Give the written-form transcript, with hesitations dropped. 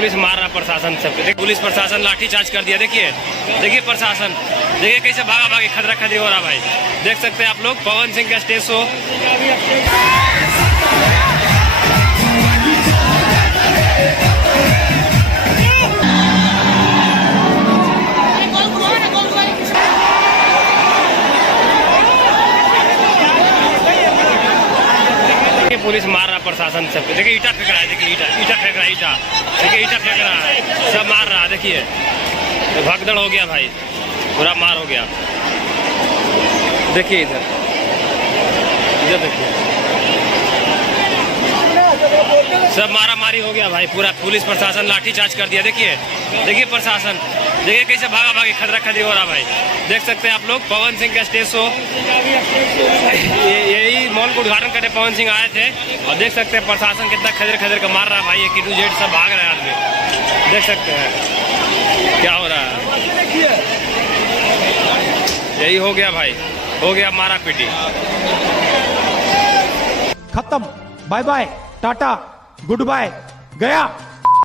Police मार रहा प्रशासन सबके। देखिए पुलिस प्रशासन लाठीचार्ज कर दिया। देखिए देखिए प्रशासन, देखिए कैसे भागा भागी खतरा खतरी हो रहा भाई। देख सकते हैं आप लोग पवन सिंह का स्टेज शो। पुलिस मार रहा प्रशासन सबके। देखिए ईटा फेंक रहा है। देखिए ईटा फेंक रहा है। ईटा देखिए ईटा फेंक रहा है, सब मार रहा है। देखिए तो भगदड़ हो गया भाई, पूरा मार हो गया। देखिए इधर देखिए सब मारा मारी हो गया भाई। पूरा पुलिस प्रशासन लाठीचार्ज कर दिया। देखिए देखिए प्रशासन, देखिए कैसे भागा भागी खतरा खतरी हो रहा भाई। देख सकते हैं आप लोग पवन सिंह का स्टेज शो। यही मॉल को उद्घाटन करने पवन सिंह आए थे और देख सकते हैं प्रशासन कितना खदर खदर का मार रहा है भाई। ये किटू जेट सब भाग रहे हैं आदमी। देख सकते हैं क्या हो रहा है। यही हो गया भाई, हो गया मारा पीटी। खत्म, bye bye, tata, good bye, गया।